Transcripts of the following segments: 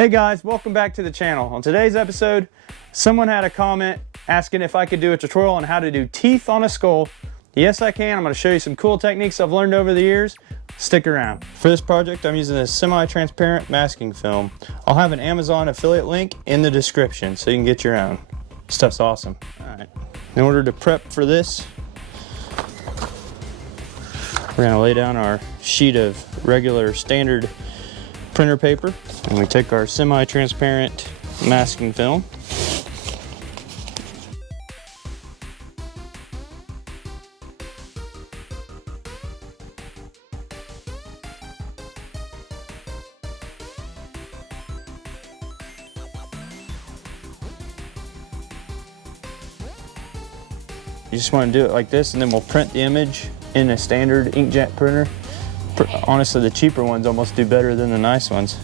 Hey guys, welcome back to the channel. On today's episode, someone had a comment asking if I could do a tutorial on how to do teeth on a skull. Yes, I can. I'm going to show you some cool techniques I've learned over the years. Stick around. For this project, I'm using a semi-transparent masking film. I'll have an Amazon affiliate link in the description so you can get your own. Stuff's awesome. All right. In order to prep for this, we're going to lay down our sheet of regular standard printer paper, and we take our semi-transparent masking film. You just want to do it like this, and then we'll print the image in a standard inkjet printer. Honestly, the cheaper ones almost do better than the nice ones.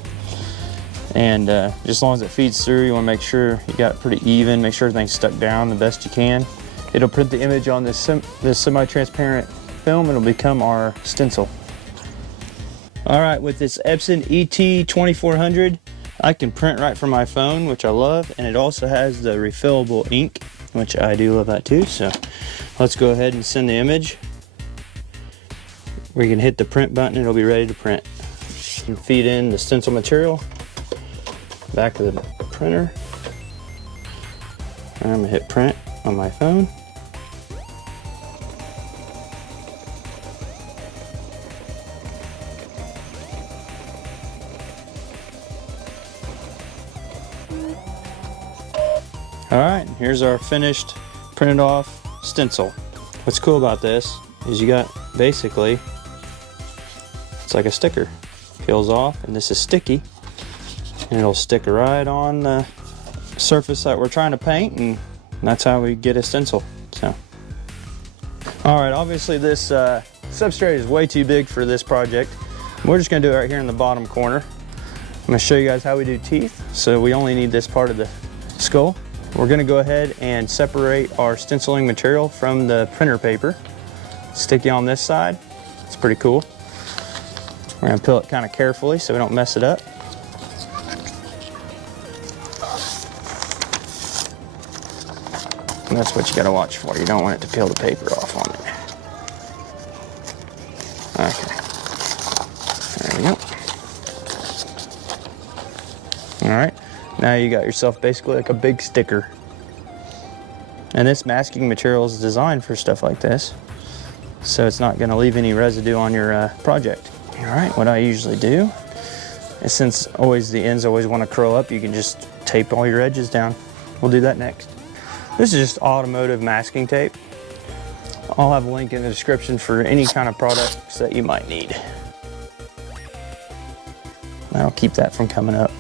And just as long as it feeds through, you want to make sure you got it pretty even, make sure everything's stuck down the best you can. It'll print the image on this semi-transparent film. It'll become our stencil. All right, with this Epson ET2400, I can print right from my phone, which I love, and it also has the refillable ink, which I do love that too. So let's go ahead and send the image. We can hit the print button, it'll be ready to print. You can feed in the stencil material, back of the printer. And I'm gonna hit print on my phone. All right, here's our finished printed off stencil. What's cool about this is you got basically, it's like a sticker. Peels off, and this is sticky, and it'll stick right on the surface that we're trying to paint, and that's how we get a stencil. So, all right, obviously this substrate is way too big for this project. We're just gonna do it right here in the bottom corner. I'm gonna show you guys how we do teeth. So we only need this part of the skull. We're gonna go ahead and separate our stenciling material from the printer paper. Sticky on this side. It's pretty cool. We're gonna peel it kind of carefully so we don't mess it up. And that's what you gotta watch for. You don't want it to peel the paper off on it. Okay. There we go. All right. Now you got yourself basically like a big sticker. And this masking material is designed for stuff like this, so it's not gonna leave any residue on your project. All right, what I usually do is, since the ends always want to curl up, you can just tape all your edges down. We'll do that next. This is just automotive masking tape. I'll have a link in the description for any kind of products that you might need. That'll keep that from coming up.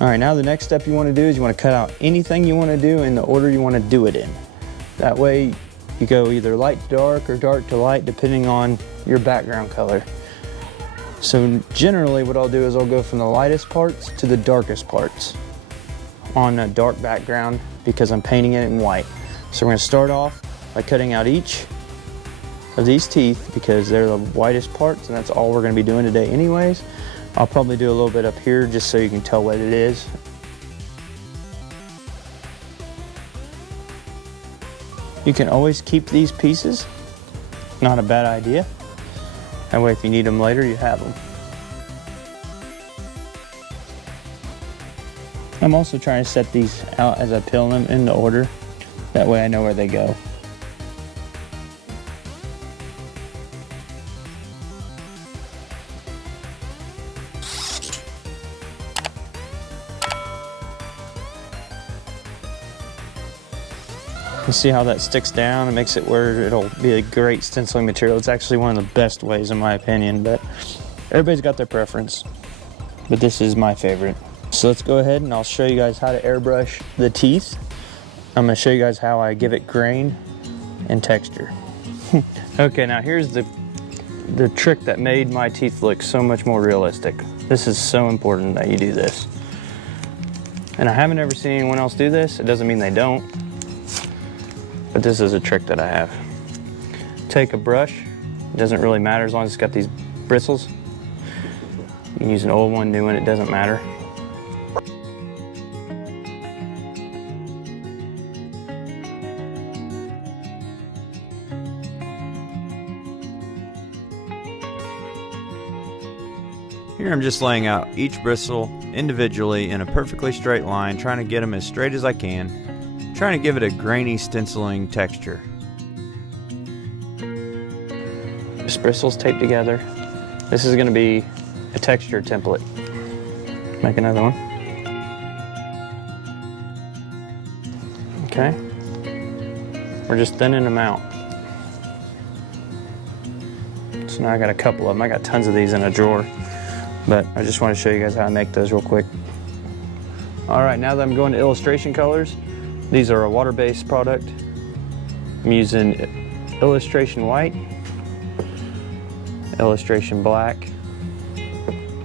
All right, now the next step you want to do is you want to cut out anything you want to do in the order you want to do it in. That way you go either light to dark or dark to light depending on your background color. So generally what I'll do is I'll go from the lightest parts to the darkest parts on a dark background because I'm painting it in white. So we're going to start off by cutting out each of these teeth because they're the whitest parts, and that's all we're going to be doing today anyways. I'll probably do a little bit up here just so you can tell what it is. You can always keep these pieces, not a bad idea. That way if you need them later, you have them. I'm also trying to set these out as I peel them in the order. That way I know where they go. You see how that sticks down? It makes it where it'll be a great stenciling material. It's actually one of the best ways in my opinion, but everybody's got their preference. But this is my favorite. So let's go ahead and I'll show you guys how to airbrush the teeth. I'm gonna show you guys how I give it grain and texture. Okay, now here's the trick that made my teeth look so much more realistic. This is so important that you do this. And I haven't ever seen anyone else do this. It doesn't mean they don't. But this is a trick that I have. Take a brush It doesn't really matter as long as it's got these bristles. You can use an old one, new one, it doesn't matter. Here I'm just laying out each bristle individually in a perfectly straight line, trying to get them as straight as I can, trying to give it a grainy stenciling texture. This bristle's taped together. This is going to be a texture template. Make another one. Okay. We're just thinning them out. So now I got a couple of them. I got tons of these in a drawer, but I just want to show you guys how I make those real quick. All right, now that I'm going to illustration colors, these are a water-based product. I'm using illustration white, illustration black.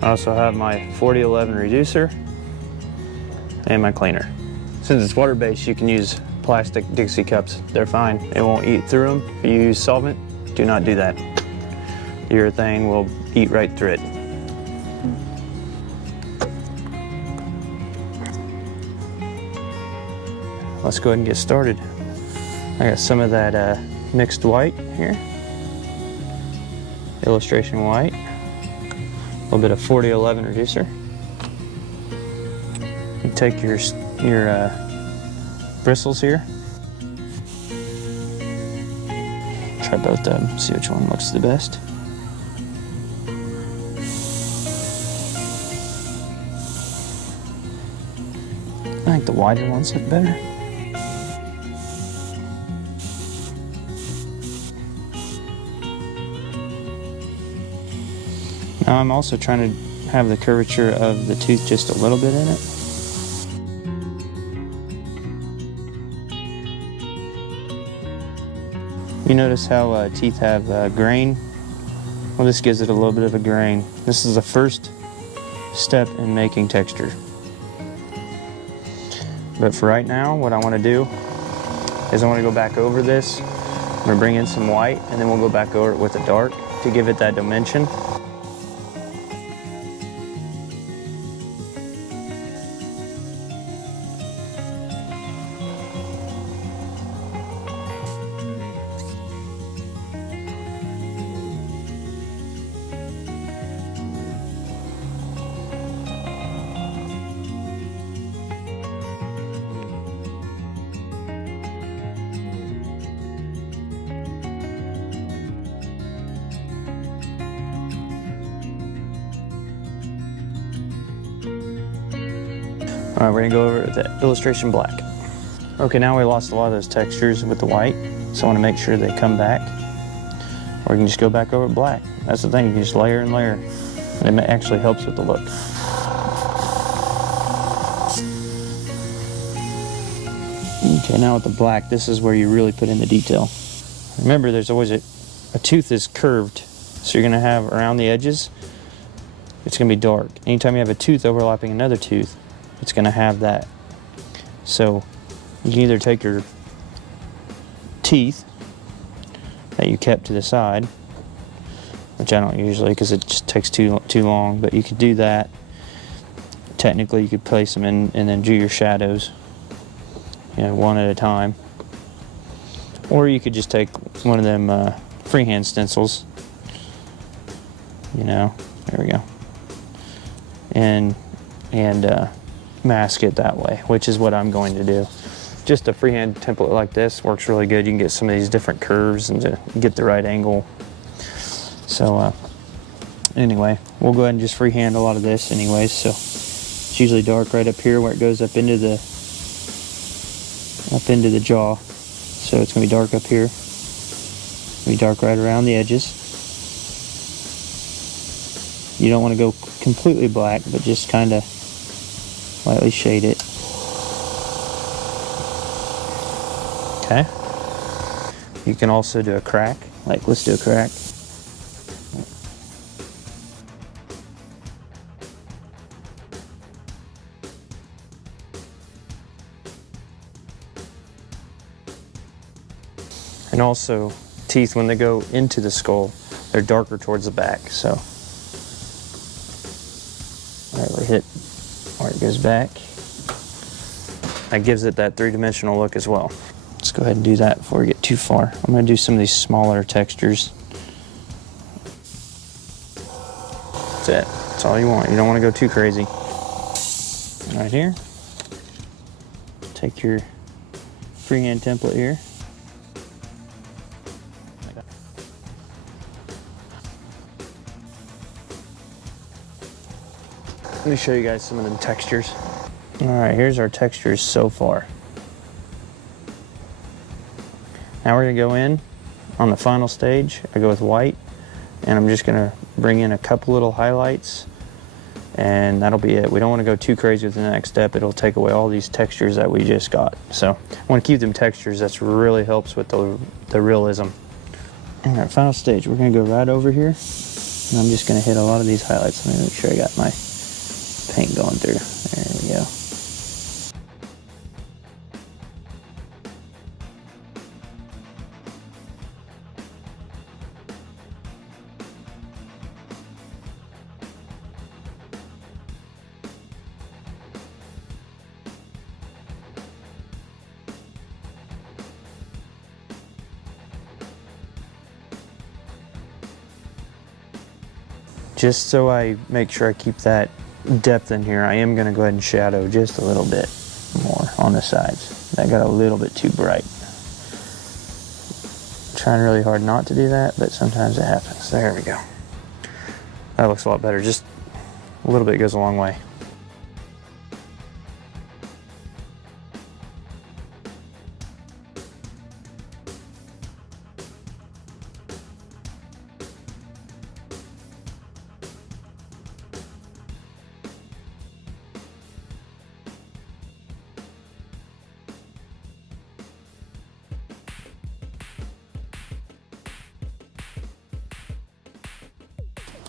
I also have my 4011 reducer and my cleaner. Since it's water-based, you can use plastic Dixie cups. They're fine. It won't eat through them. If you use solvent, do not do that. The urethane will eat right through it. Let's go ahead and get started. I got some of that mixed white here. Illustration white. A little bit of 4011 reducer. You take your bristles here. Try both of them, see which one looks the best. I think the wider ones look better. Now I'm also trying to have the curvature of the tooth just a little bit in it. You notice how teeth have grain? Well, this gives it a little bit of a grain. This is the first step in making texture. But for right now, what I want to do is I want to go back over this. I'm going to bring in some white, and then we'll go back over it with a dark to give it that dimension. All right, we're gonna go over the illustration black. Okay, now we lost a lot of those textures with the white, so I wanna make sure they come back. Or you can just go back over black. That's the thing, you can just layer and layer. And it actually helps with the look. Okay, now with the black, this is where you really put in the detail. Remember, there's always a tooth is curved, so you're gonna have around the edges, it's gonna be dark. Anytime you have a tooth overlapping another tooth, it's going to have that. So you can either take your teeth that you kept to the side, which I don't usually because it just takes too long, but you could do that. Technically you could place them in and then do your shadows, you know, one at a time. Or you could just take one of them freehand stencils, you know, there we go, and mask it that way, which is what I'm going to do. Just a freehand template like this works really good. You can get some of these different curves and to get the right angle. So anyway, we'll go ahead and just freehand a lot of this anyways. So it's usually dark right up here where it goes up into the jaw. So it's gonna be dark up here. It's gonna be dark right around the edges. You don't want to go completely black, but just kind of lightly shade it. Okay. You can also do a crack. Like, let's do a crack. And also, teeth, when they go into the skull, they're darker towards the back. So, all right, we hit where it goes back. That gives it that three-dimensional look as well. Let's go ahead and do that before we get too far. I'm going to do some of these smaller textures. That's it. That's all you want. You don't want to go too crazy. Right here. Take your freehand template here. Let me show you guys some of them textures. All right, here's our textures so far. Now we're gonna go in on the final stage. I go with white, and I'm just gonna bring in a couple little highlights, and that'll be it. We don't wanna go too crazy with the next step. It'll take away all these textures that we just got. So I wanna keep them textures. That really helps with the realism. All right, final stage. We're gonna go right over here, and I'm just gonna hit a lot of these highlights. Let me make sure I got my paint going through. There we go. Just so I make sure I keep that depth in here, I am going to go ahead and shadow just a little bit more on the sides. That got a little bit too bright. I'm trying really hard not to do that, but sometimes it happens. There we go. That looks a lot better. Just a little bit goes a long way.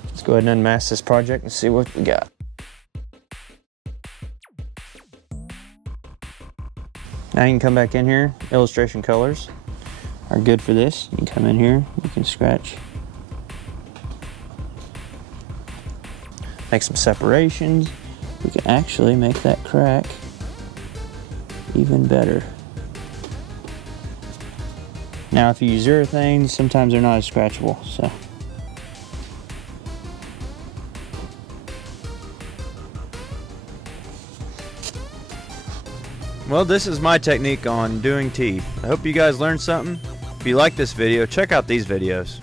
Let's go ahead and unmask this project and see what we got. Now you can come back in here. Illustration colors are good for this. You can come in here, you can scratch. Make some separations. We can actually make that crack even better. Now if you use urethane, sometimes they're not as scratchable, so. Well, this is my technique on doing teeth. I hope you guys learned something. If you like this video, check out these videos.